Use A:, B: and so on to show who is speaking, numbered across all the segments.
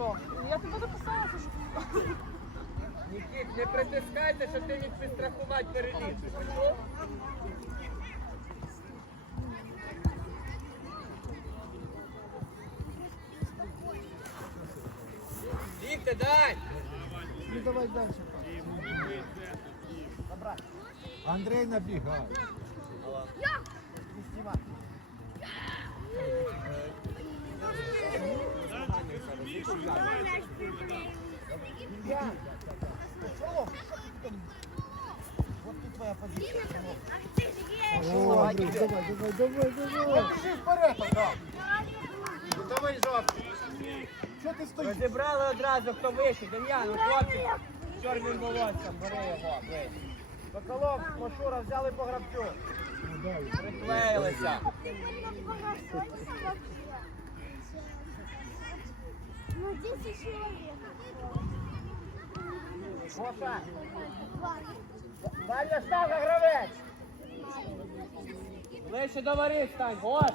A: що? Я тебе дописалася, що
B: Нікіт, не притискайте, що ти міг підстрахувати переліт. Почув? Дай!
C: Ну давай далі. Андрей набігає. О, Андрей, давай, давай, давай, давай. Давай жовтий. Що ти стоїш?
B: Розібрали одразу, хто вищий. Дем'ян, хлопці, чорним волоссям, бери його.
D: Соколов, Машура взяли по гравцю.
B: Приклеїлися.
E: Ну, 10 человек.
D: Гоша, дальня штанга гравець.
B: Ближче до воріт стань, от.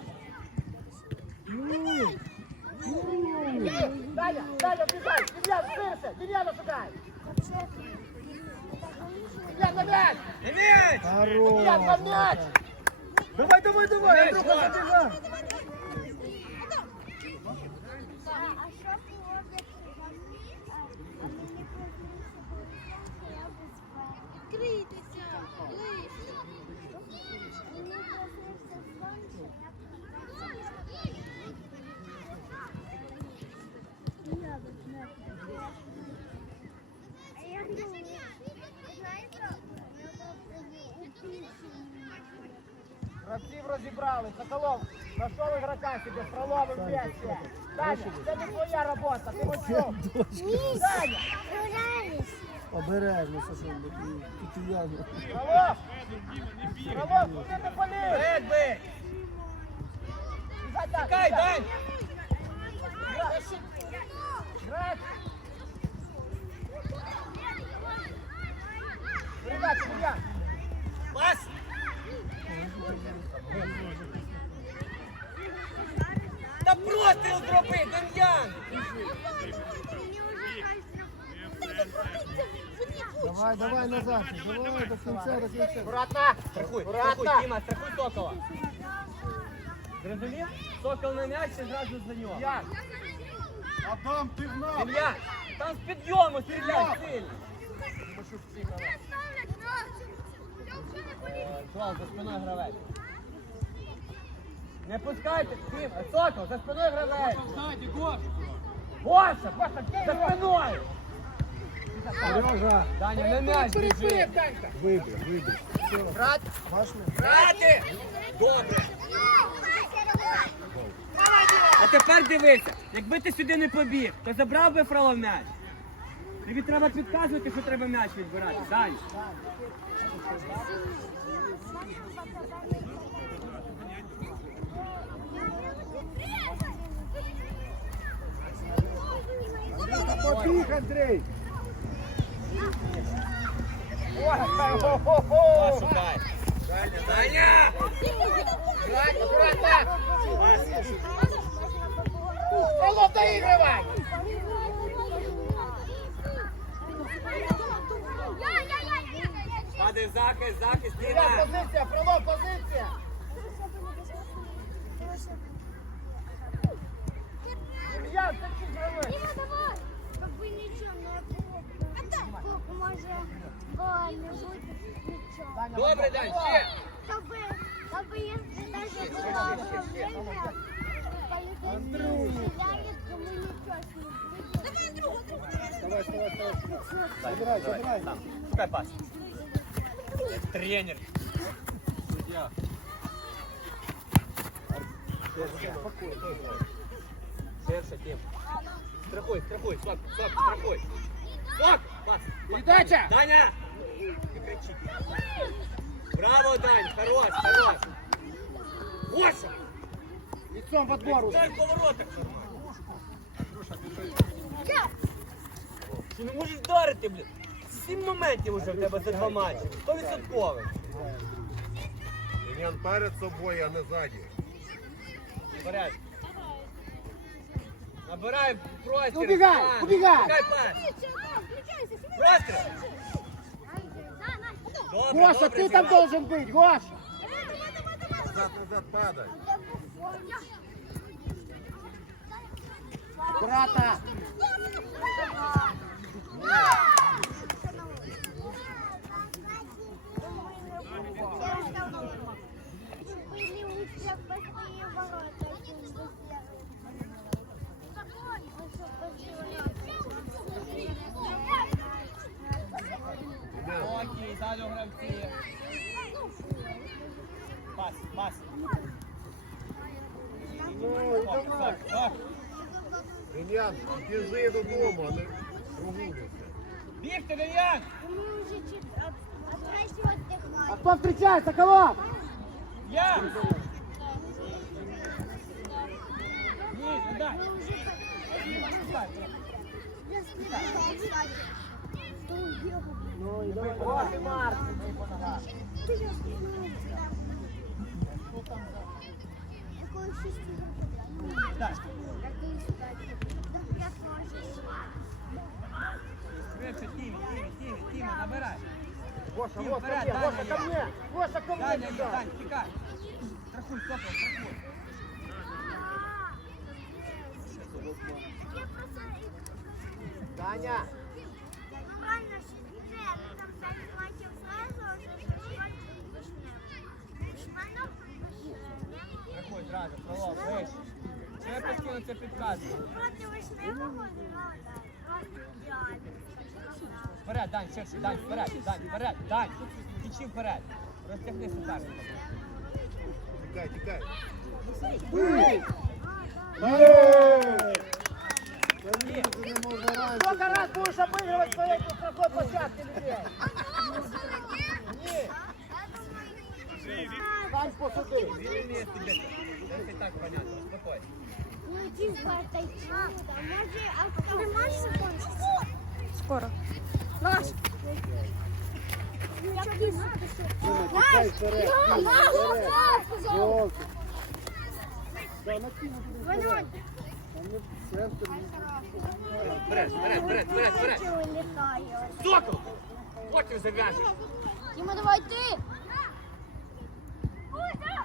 D: Даня, Даня, біжай, Дем'ян, ширше, Дем'яна шукай. Дем'ян на м'яч,
B: Дем'ян!
D: На м'яч.
C: Давай, давай, давай, Андрюха, забігай.
E: А що хлопець Відкрийтеся, ближче. Мені просився сонце, я А я думаю, знаєте,
D: Гравців розібрали. Соколов, знайшов ігрока собі, з Фроловим вместе. Даня, це не твоя робота, ти мочов.
E: Ні,
D: Даня,
E: справлялись.
C: Обережно, Сашон, тут і я.
D: Фролов, Фролов, куди ти поліз?
B: Дань!
D: Передача.
B: Пас! Та простріл зроби, Дем'ян!
C: Давай, давай назад, давай до кінця, до кінця.
D: Аккуратно.
B: Страхуй, страхуй, Діма, страхуй Сокола. Зрозумів? Сокол на м'яч і зразу за нього.
D: Дем'ян.
C: Адам, ти в нас.
B: Дем'ян, там з підйому стріляй сильно. Клас, за спиною гравець. Не пускайте, Тим, Сокол, за спиною гравець. Гоша, Гоша, за спиною.
C: Сережа,
B: Даня, на м'яч біжи.
C: вибір, вибір.
D: Грать.
C: Бачно?
B: Грати! Добре. А тепер дивися, якби ти сюди не побіг, то забрав би Фролов м'яч. Тобі треба підказувати, що треба м'яч відбирати. Дань.
C: Побіг, Андрій.
D: Ой, хо-хо-хо.
B: Шукай. Даня!
D: Грать, аккуратно. Фролов, доігривай.
B: Падай захист, захист,
D: Дем'ян,
B: Діна.
D: позиція, Фролов, позиція. Дем'ян, це чи
B: Добрый день, ще!
E: Тобі, чтобы если даже була не будемо. Давай,
C: давай, давай, давай. Забирай, забирай.
B: Шукай. Тренер. Судья. Сердце, Тим. Страхуй, страхуй, Слав, Слав, страхуй. Слав!
D: Передача.
B: Даня! Браво, Дань, хорош, хорош. Гоша!
D: Лицом в отбор уже.
B: Поворотах нормально. Ти не можеш вдарити, блін. Сім моментів уже в тебе за два матчі. Сто відсоткових.
F: Дем'ян перед собою, а не ззаді.
B: Вперед. Набирай простір.
D: Убігай,
B: Іван.
D: убігай.
B: Убігай пас. Простір. Добре,
D: Гоша,
B: добре,
D: ты там
B: зіграй.
D: должен быть, Гоша!
C: Назад, назад, падай.
D: Брата!
E: Были
B: далі гравці. Пас, пас.
C: Ну,
B: Стоп, стоп,
C: давай.
B: стоп.
C: Дем'ян, біжи додому, а не прогулюйся.
B: Бігти, Дем'ян!
E: Мы уже чуть от, от третьего отдыхали.
D: А кто встречается, кого?
B: Я! Ні, сюди.
D: Ну и давай, давай, Марк!
B: Швидше, Тімі, Тімі, Тімі, Тімі, набирай.
D: Гоша, вот ко
B: вперед,
D: мне,
B: Даня
D: Гоша, ко
B: є.
D: мне! Гоша, ко мне!
B: Даня, є,
D: сюда.
B: Дань, тікай. Страхуй, стопай, страхуй.
D: Даня!
B: Страхуй, зразу, пролом, вище. Що я постійно це підказую?
E: Проти вишневого
B: Вперед, Дань, ширше, Дань, вперед, Дань, вперед, Дань. Тічи вперед. Розтягни суперника.
C: Тікай, тікай.
B: Є.
C: Не можна раніше.
D: Сколько раз будешь обыгрывать своей страховой площадке людей? Нет! Стань посуди!
B: Він не вміє сидіти. Так понятно, успокойся.
A: Скоро. Давай.
C: Тікай вперед. Жовтий.
B: Вперед, вперед, вперед, вперед, вперед. Сокол! Потім зав'яжеш.
E: Дима, давай ты!
B: Тікай,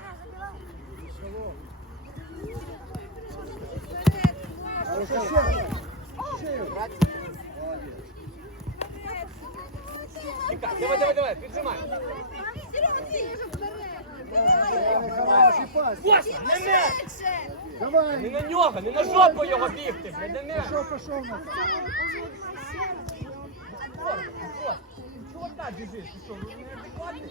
B: давай, давай, давай, піджимай. Не! Не на нього, не на жопу його бігти, не так біжиш? Ти що, ну, неадекватний?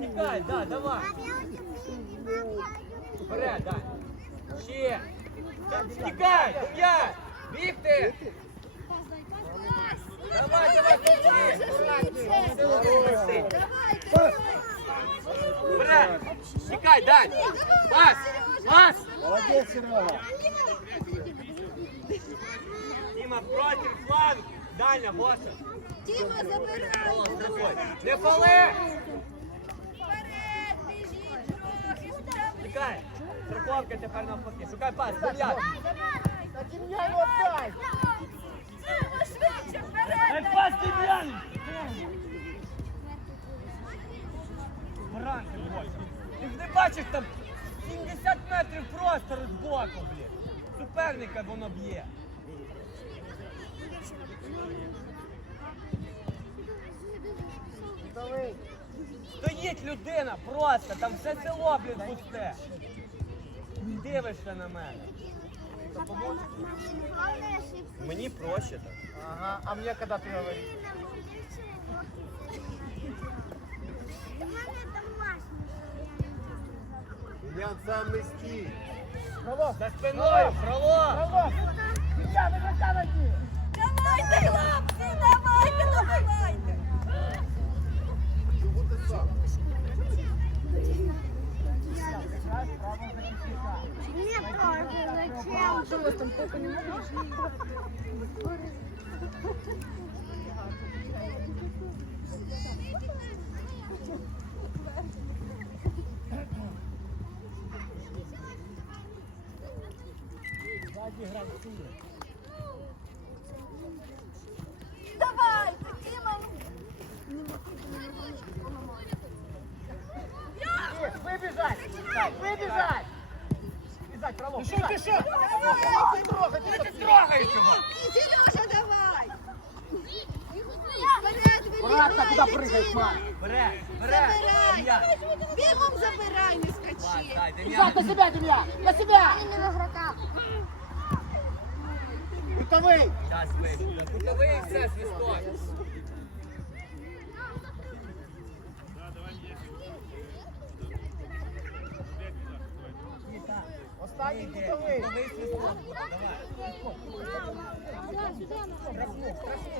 B: Тікай, да, давай. Вперед, дай. Ще. Тікай, Дем'ян! Бігти! Давай, давай, кричи! Вперед! Тікай, дай! Пас! Пас!
C: Молодець, Серега.
B: Діма, проти фланг! Дальня, Гоша!
E: Дима, забирай!
B: О, страхуй. Не фали! Тікай! Страховка тепер навпаки. Шукай пас, Дем'ян!
D: Да Демьяну отдай!
B: Дай пас, Дем'ян! Баран ти бой. Ти ж не бачиш там 70 метрів простору з боку, блін. Суперника воно б'є. Стоїть людина просто, там все село, блін, пусте. Дивишся на мене. Мені проще так.
D: Ага, а мне когда ты говоришь?
C: Дем'ян сам не стій.
D: Фролов!
B: За спиною, Фроло!
D: Фролов! Демьян, игрока найди!
A: Давайте, хлопці, давайте,
C: добивайте!
E: Мне тоже зачем?
A: Что у?
D: Сзади грань
A: Давай, Діма.
D: Вибіжать! Вибіжать!
C: Пішов!
D: Не трогай, ти так
B: його!
A: Сережа, давай.
D: Куди!
A: Забирай. Бігом забирай, не скачи.
B: дай,
D: на себе, Дем'ян! На себе!
E: Він в ігрока.
D: Кутовий!
B: Кутовий і все, свисток.
D: Останній кутовий!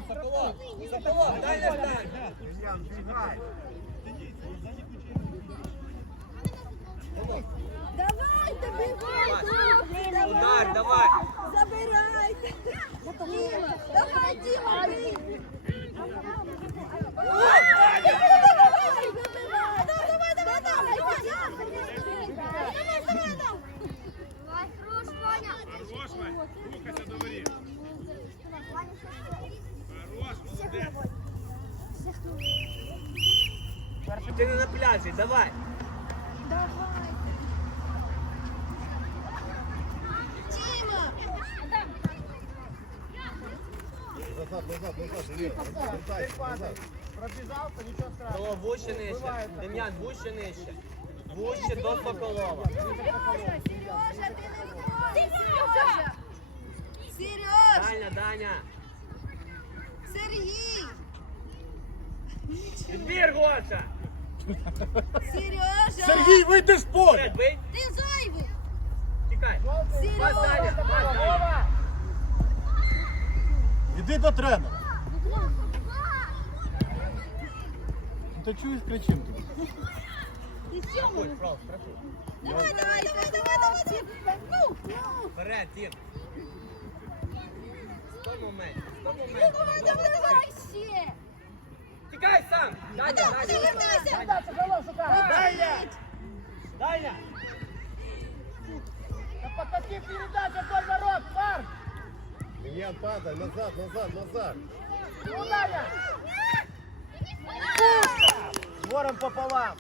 B: Соколов. Соколов, дай.
C: Дем'ян, бігай!
A: Давай, добивай,
B: Удар, давай.
A: Забирайте. Діма, давай, Діма, бий.
E: Давай, хорош, Ваня.
F: Хорош,
C: Назад, назад, назад, Дем'ян. Вертай, назад.
D: Пробіжав, то нічого страшного.
B: Соло, вуще нижче. Дем'ян, вуще нижче. Вуще до Соколова.
A: Сережа, ти не Сережа. Сереж,
B: Даня, Даня.
A: Сергій,
B: Відбір, Гоша.
A: Сережа.
C: Сергій, вийди з поля!
B: Вперед, бий.
A: Ти зайвий.
B: Тікай.
D: Жовтий,
B: Пас, Даня, пас, Даня.
C: Іди до тренера. Ну, Ти чуєш, кричим тобі?
B: Ой, Фрол, страхуй.
A: Давай, давай, давай, давай, давай. Дім. Ну, ну.
B: Вперед, Дім. Стой момент, стой
A: Давай,
B: момент.
A: давай, давай. Ще.
B: Тікай сам. Даня, Даня.
D: Передача, Фролов, шукай!
B: Даня. Даня.
D: Та потопи передача вдоль ворот, Марк!
C: Дем'ян, падай, назад, назад, назад.
D: Ну, Даня! Горем пополам!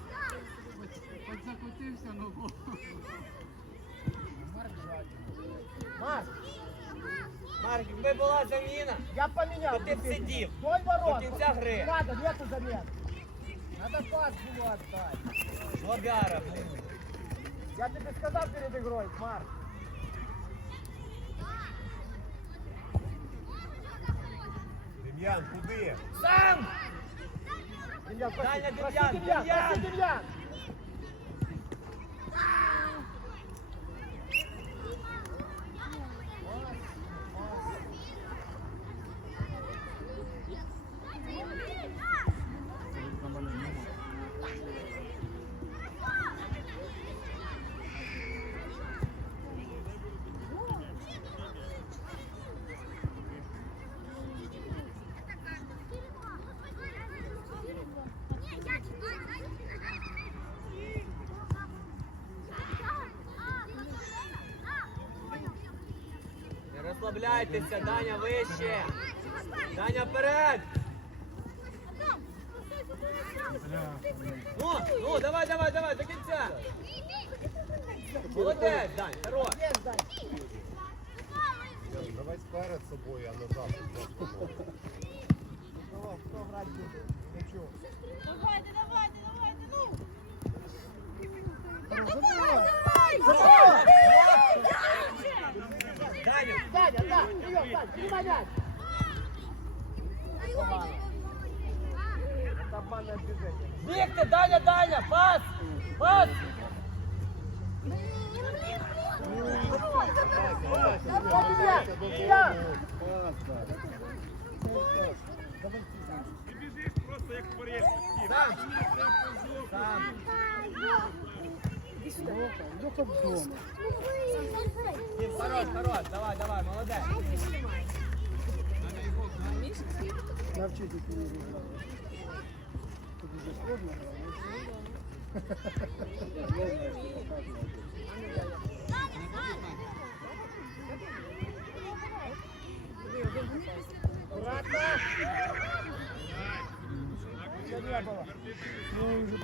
D: Марк,
B: Марк, якби була заміна,
D: я поменял.
B: то ти б сидів.
D: Вдоль ворот.
B: До кінця гри.
D: Не Надо, нету замен. Надо пас ему отдать.
B: Жлобяра, блин.
D: Я тебе сказал перед игрой, Марк.
C: Дем'ян, куди?
B: Сам!
D: Демьян, Дем'ян!
B: Даня, розслабляйтеся, Даня вище. Даня вперед. Ну, ну, давай, давай, давай, до кінця. Молодець, Дань, хорош.
C: Давай сперед собою, а назад.
A: Давайте, давайте, давайте, ну.
D: Забивай.
A: Давай.
B: Даня,
D: Даня, да, прием, Дань, принимай мяч. Это обманное движение.
B: Бігти, Даня, Даня, пас, пас.
D: Демьян, Демьян.
F: Ти біжиш просто як в порез.
B: Сам. Сам. иди сюда. Леха в доме. Нет, хорош, хорош, давай, давай, молодец.
D: Навчить их не нужно. Тут уже сложно.
C: Аккуратно! Все не было. Ну, уже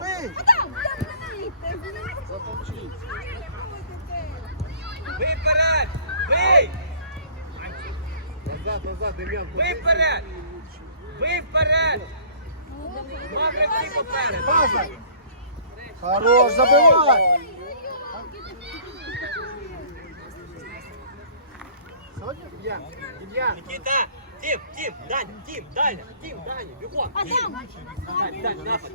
C: Бий! Затовчи.
B: Бий вперед! Вперед! Вперед!
C: Паза! Хорош, забивай! Я. Я.
B: Нікіта! Тім, Тім, Дань, Тім, Даня, Тім, Даня, бігом! Дань, Дань, напад!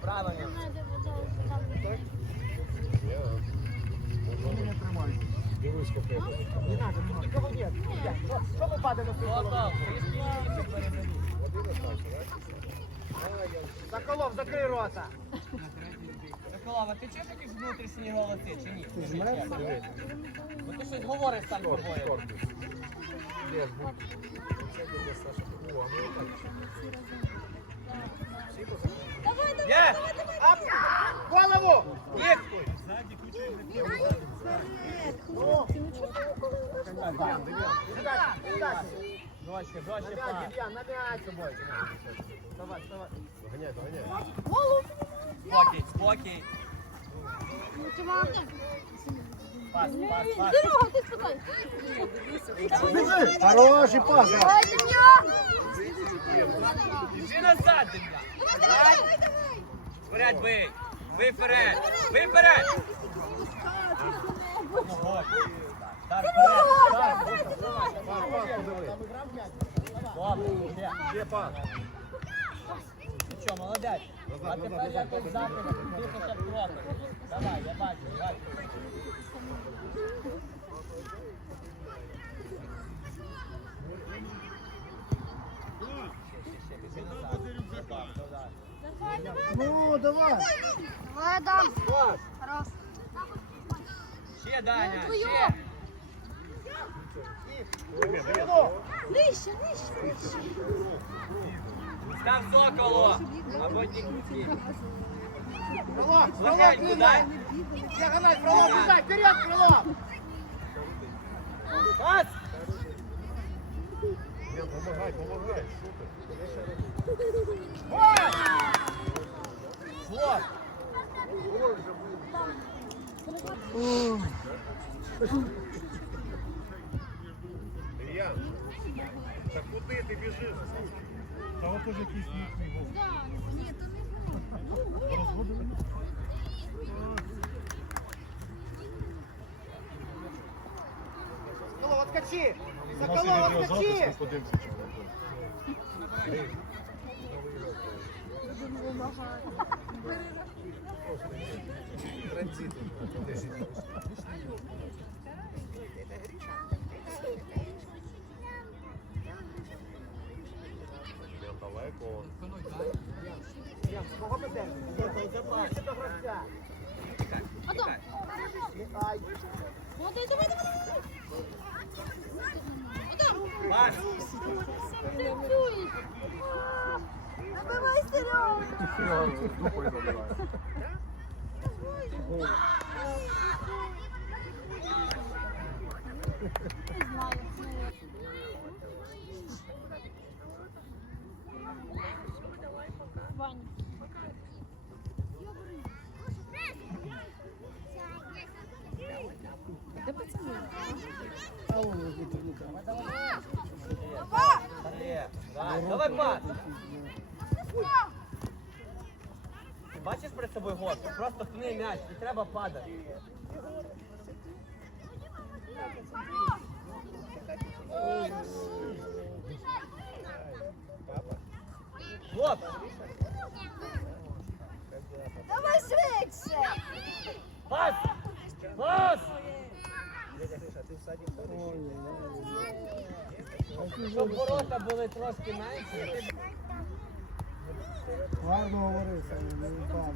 B: Правильно!
C: Дивись, як я.
D: Не надо, тут никого нет. Что мы падаем на Соколов, закрий рота.
B: Миколава, ти чуєш якісь внутрішні голоси чи ні? Бо ти щось говориш сам
C: буде Саша. О, а ну отак.
B: Є!
D: Ап! Голову! Давай, давай.
C: Доганяй, доганяй.
B: Пас, пас, пас.
C: Хороший пас!
B: Іди назад, Дем'ян. Вперед бий. Бий вперед.
C: Пас,
B: що, молодець. А тепер якось більше ще проти. Давай, я бачу, бачу.
C: Ну, давай.
A: Давай, Адам!
C: Пас.
A: Хорош!
B: Ще, Даня,
A: твою.
B: ще.
A: Нижче, нижче!
B: Став соколо. Або Нікіті.
D: Крылов, Крылов,
B: Легенько,
D: длинная.
B: дай.
D: Диагональ, Крылов, бежать, вперед, Крылов!
B: Пас.
C: Ні, помагай, помагай.
B: Вот.
C: Ілья, та куди ти біжиш? Та от уже якийсь їхній гол.
D: Соколов, отскочи! Соколов, отскочи!
C: Подивимося, чи буде. Транзит. Далеко.
D: Кого ми держимо? До гравця.
A: Адам!
D: Ай,
A: Молодий, давай, давай, давай! Адам! Набивай, Серега!
C: Дупою забирає.
B: Давай, давай пас. Бачиш перед собою гостя? Просто пни м'яч, не треба падати. Хлоп,
A: Давай швидше!
B: пас! Пас! Щоб ворота були трошки менші.
C: Гарно говорив, не впав.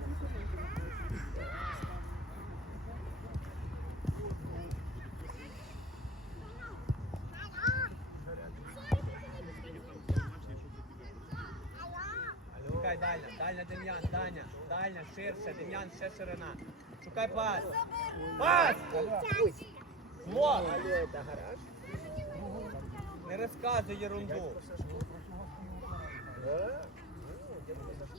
B: Шукай дальня, дальня Дем'ян, дальня, дальня, ширше, Дем'ян, ще ширина. Шукай пас. Пас! Хлоп! Не розказуй ерунду.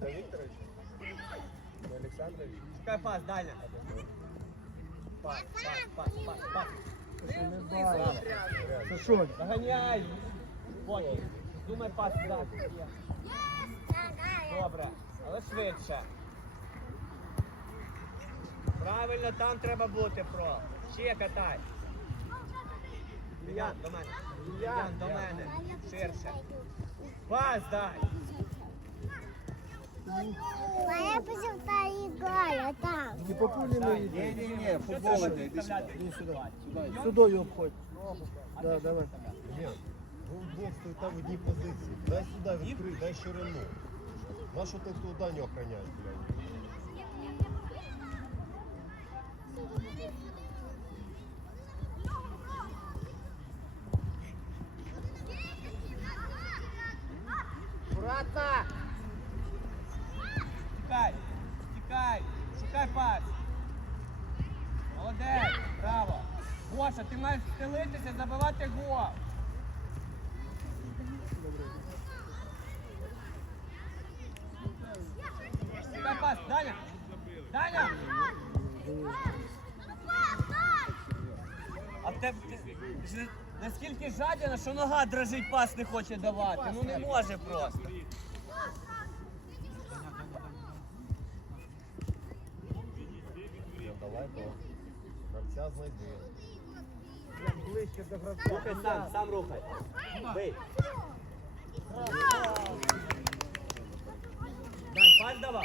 B: Дань, ширше. Шукай пас, дальня. Пас, пас, пас, пас, пас.
C: Це що?
B: Доганяй! Поки. Думай пас дати. Добре, але швидше. Правильно, там треба бути, про. Ще катай. Ян, до мене. Ян, до мене. Ширше. Пас дай.
E: Моя позивта Іголя там.
C: Не по пулі не йди.
B: Ні-ні-ні, футбол іди
C: Іди сюди. Сюди обходь. Да, давай.
G: Бог стоїть там в одній позиції. Дай сюди відкрий, дай ширину. На що ти тут Даню охороняєш, блядь?
D: Аккуратно!
B: Тікай, тікай, шукай пас. Молодець, браво. Гоша, ти маєш стелитися, забивати гол. Шукай пас, Даня. Даня. А в тебе наскільки жадіна, що нога дрожить, пас не хоче давати. Ну не може просто.
G: Давай, гравця знайди.
D: Ближче до гравця.
B: Рухай сам, сам рухай. Бий. Дань, пас давав.